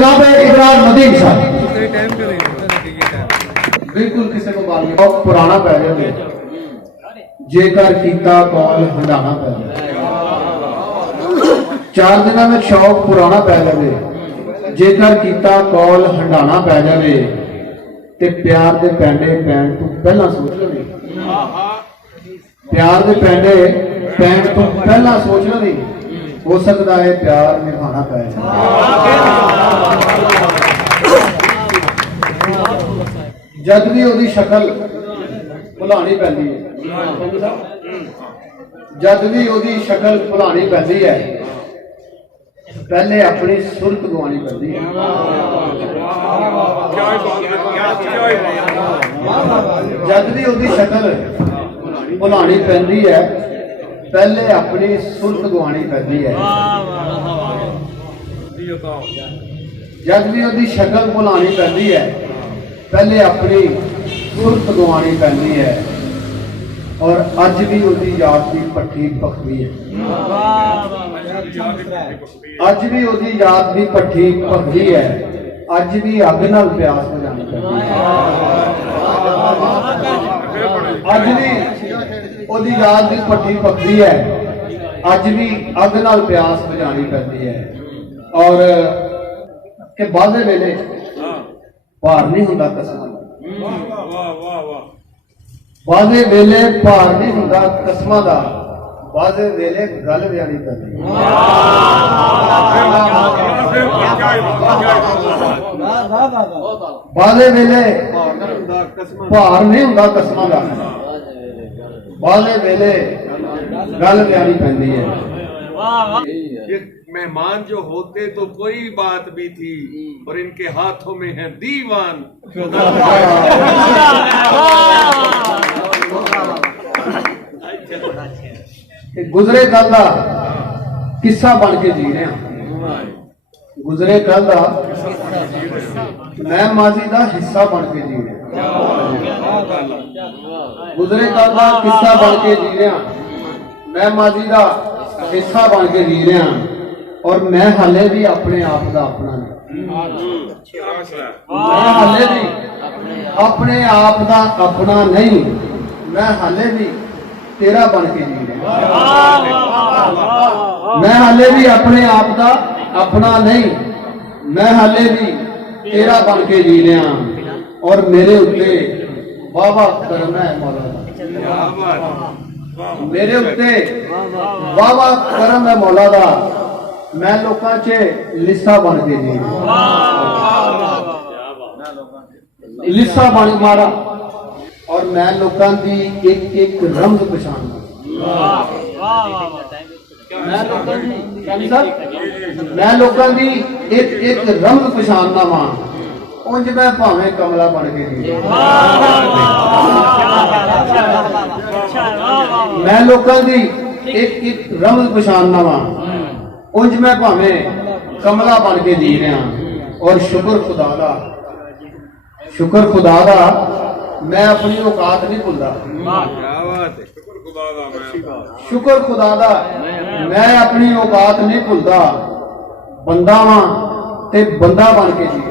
जनाब इकरार नदीम साहब बिल्कुल किसी को बाल नहीं पुराना पै जाए जेकर कीता कौल हंडाना पै जाए 4 दिनों में शौक पुराना पै जाए जेकर कीता कौल हंडाना पै जाए ते प्यार दे पैंडे पैण तू पहला सोच लवे प्यार दे पैंडे पैण तू पहला सोच लवे हो सकता है प्यार निभाना पै जद भी ओदी शक्ल भुलानी पैंदी है जद भी ओदी शक्ल भुलानी पैंदी है पहले अपनी सुरत गवानी पैंदी है जद भी ओदी शक्ल भुलानी पैंदी है पहले अपनी सुरत गवानी पैंदी है जद भी ओदी शक्ल भुलानी पैंदी है पहले अपनी सुरत गवानी पैंदी है और अज भी ओदी याद की पट्टी पकदी है अज भी ओदी याद की पट्टी पकदी है अज भी अग नाल प्यास बुझानी पैंदी है अज भी ओदी याद की पट्टी पकदी है अज भी अग नाल प्यास बुझानी पैंदी है और कि बादे वेले भार नहीं हुंदा कसमां दा बादे वेले भार नहीं हुंदा कसमां दा बादे वेले गल व्याणी पैंदी बादे वेले भार नहीं हुंदा कसमां दा बादे वेले गल व्याणी पैंदी है मेहमान जो होते तो कोई बात भी थी और इनके हाथों में है दीवान गुजरे कल का किस्सा बन के जी रहे गुजरे कल का मैं माजी का हिस्सा बन के जी रहा गुजरे कल का किस्सा बन के जी रहा मैं माजी का हिस्सा बन के जी रहा और मैं हाले भी अपने आप का अपना नहीं मैं हाले भी अपने आप का अपना नहीं मैं हाले भी तेरा बन के जी रहा मैं हाले भी अपने आप का अपना नहीं मैं हाले भी तेरा बन के जी रहा और मेरे उत्ते वाह करम है मौला मेरे उत्ते वाह करम है मौला दा मैं लोकां च लिस्सा बन के जी लिस्सा बन मारा और मैं लोकां दी एक एक रमज पछाणना मैं लोकां दी एक एक रमज पछाणना वा उंज मैं भावें कमला बन के जी मैं लोकां दी एक एक रमज पछाणना वा उंज मैं भावें कमला बन के जी रहा और शुक्र खुदा दा मैं अपनी औकात नहीं भुलदा शुक्र खुदा दा मैं अपनी औकात नहीं भुलदा बंदा वां ते बंदा बन के जी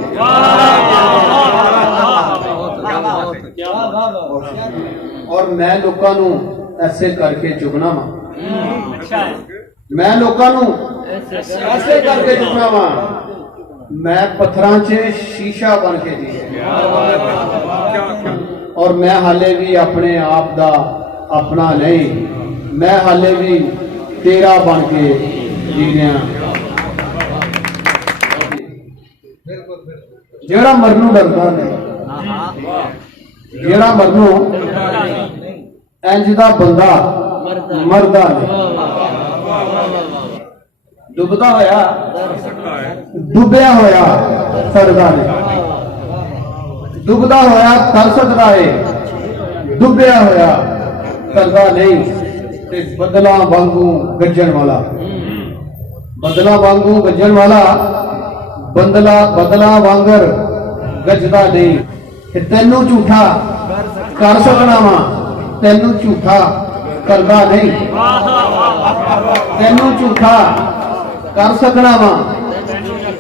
और मैं लोकां नूं ऐसे करके चुगना वा मैं लोकां नूं ऐसे करके चुगना वा मैं पत्थरां च शीशा बन के जी और मैं हाले भी अपने आप दा अपना नहीं मैं हाले भी तेरा बन के जी रहा जेड़ा मरनू डरदा नहीं जेड़ा मरनू इंज दा बंदा मरदा नहीं डुबदा होया डुबिया होया सरदा नहीं डुबदा होया तर सकदा है डुबिया होया करदा नहीं ते बदला वांगू गज्जण वाला बदला वांगू गज्जण वाला बदला बदला वांगर गजदा नहीं ते तैनू झूठा कर सकना वा तैनू झूठा करदा नहीं तैनू झूठा कर सकना वा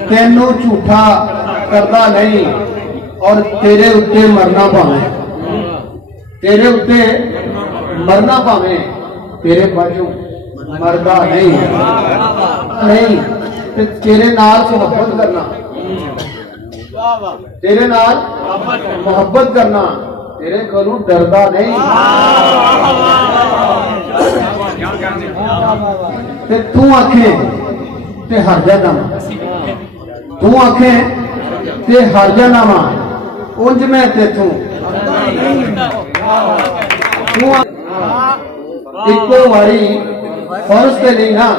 तेनू झूठा करदा नहीं और तेरे उत्ते मरना पावे, तेरे उत्ते मरना पावे, तेरे बाजू मरदा नहीं नहीं ते तेरे नाल मोहब्बत करना, तेरे नाल मोहब्बत करना, तेरे कोलों डरदा नहीं ते तू आखे ते हर जाना, तू आखे ते हर जाना वा उंज मैं तेथों इको वारी फर्ज ते नहीं ना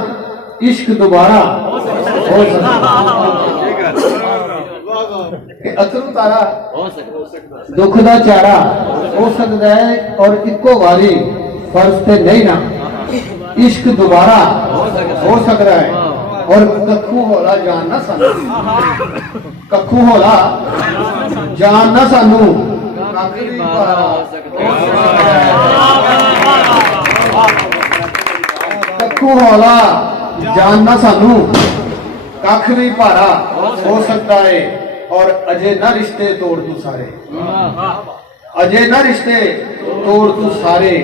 इश्क दोबारा हो सकता कि अथरू तारा दुख दा चारा हो सकता है और इको वारी फर्ज ते नहीं ना इश्क दोबारा हो सकता है और कखू होला जान ना सानू, कखू होला जान ना सानू कखू होला जान ना सानू कख भी भारा हो सकता है और अजे ना रिश्ते तोड़ तू सारे, अजे ना रिश्ते तोड़ तू सारे,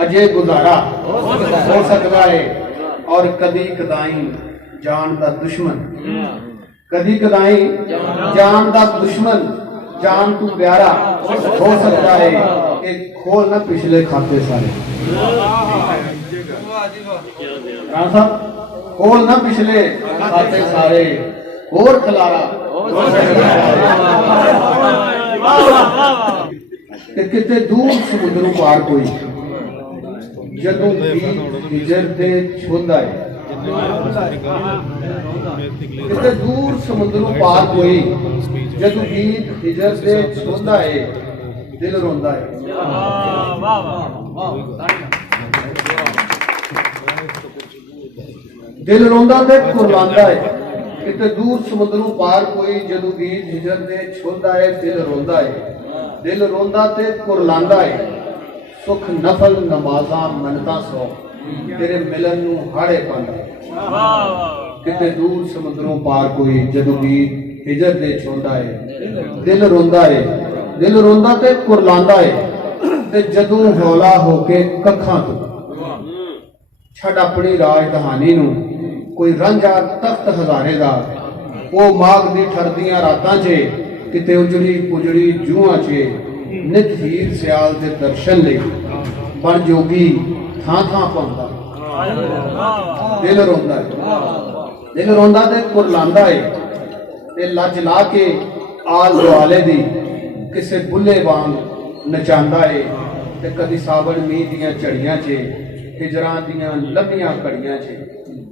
अजे गुजारा हो सकता है और कदी कदाई जान दा दुश्मन, कदी कदाई जान दा दुश्मन जान तू प्यारा हो सकता है कि खोल ना पिछले खाते सारे, खोल ना पिछले खाते सारे और खलारा किते दूर समुद्रों पार कोई जदों हिजर दे छोंदा है, किते दूर समुद्रों पार कोई जदों गीत हिजर दे छोंदा है दिल रोंदा है। दिल रोंदा ते कुरलांदा है, किते दूर समुद्रों पार कोई जदों गीत हिजर दे छोंदा है दिल रोंदा है, दिल रोंदा ते कुरलांदा है। सुख नफल नमाज़ां मनता सौ तेरे मिलन नू हाड़े पांदा, किते दूर समुद्रों पार कोई जदों गीत हिजर दे छोंदा है दिल रोंदा है, दिल रोंदा ते कुरलांदा है ते जदों हौला होके कखां तो छड़ अपनी राजधानी नू कोई रंजा तख्त हजारे दा ओ माग दी ठरदियां रातां च किते उजड़ी पुजड़ी जूहां च नित हीर सियाल दे दर्शन ले बन जोगी थां थां पांदा, दिल रोंदा है, दिल रोंदा ते कुरलांदा है ते लज ला के आल दुआले दी किसे बुल्ले वांग नचांदा है ते कदी सावन मीह दियां झड़ियां च हिजरां दियां लंबियां घड़ियां च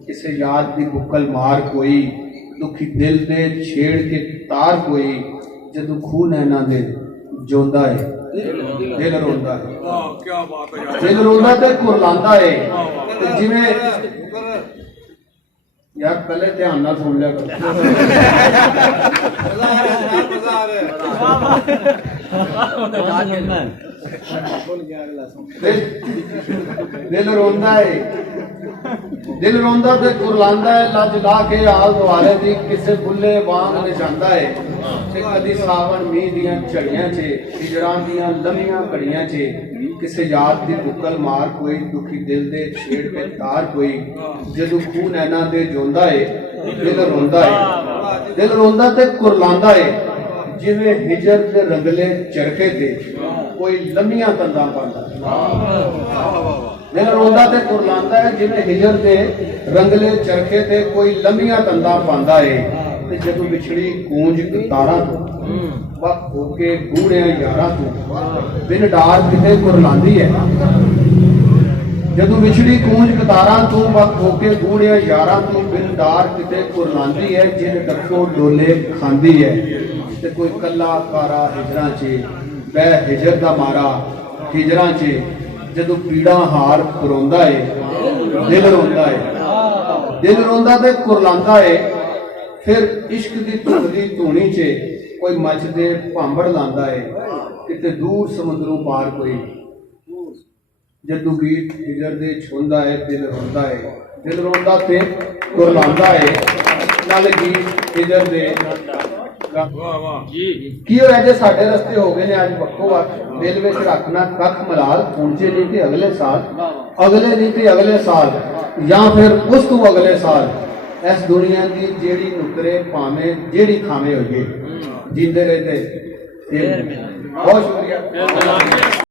किसे याद दी बुक्कल मार कोई दुखी दिल दे छेड़ के तार कोई जदों खूह नैना दे जोंदा है दिल रोंदा है, क्या बात है यार, दिल रोंदा ते कुरलांदा है ते जिवें यार पहले ध्यान नाल सुन लिया करो दिल रोंदा है, दिल रोंदा ते कुरलांदा है लज ला के आल दुआले दी किसे बुल्ले वांग नचांदा है ते कदी सावन मीह दियां झड़ियां च हिजरां दियां लंबियां घड़ियां च किसे याद दी बुक्कल मार कोई दुखी दिल दे छेड़ के तार कोई जदों खूह नैना दे जोंदा है दिल रोंदा है, दिल रोंदा ते कुरलांदा है जिवें हिजर दे रंगले चरखे ते कोई लंबियां तंदां पांदा, दिल रोंदा ते कुरलांदा है जिवें हिजर दे रंगले चरखे ते कोई लंबियां तंदां पांदा है ते जदों विछड़ी गूंज तारां तो वक्त होके गूढ़े यारां तो बिन डार किते कुरलांदी है, जदों विछड़ी गूंज तारां तो वक्त होके गूढ़े यारां तो बिन डार किते कुरलांदी है जिन डक्को डोले खांदी है ते कोई कला कारा हिजरां च बह हिजर दा मारा हिजरां च जदों पीड़ा हार रोंदा है दिल रोंदा है, दिल रोंदा ते कुरलांदा है। फिर इश्क दी धुन दी धूनी च कोई मचदे भांबड़ लांदा है किते दूर समुद्रों पार कोई जदों गीत हिजर दे छोंदा है दिल रोंदा है, दिल रोंदा ते कुरलांदा है कल गीत इधर दे वाह वाह की होया जे साडे रस्ते हो गए ने अज वक्खो वक्ख दिल विच रखना कख मलाल पुंजे नहीं ते अगले साल या फिर उस तू अगले साल इस दुनिया की जेड़ी नुकरे भावें जेड़ी थावें होइए जींदे रहते बहुत शुक्रिया।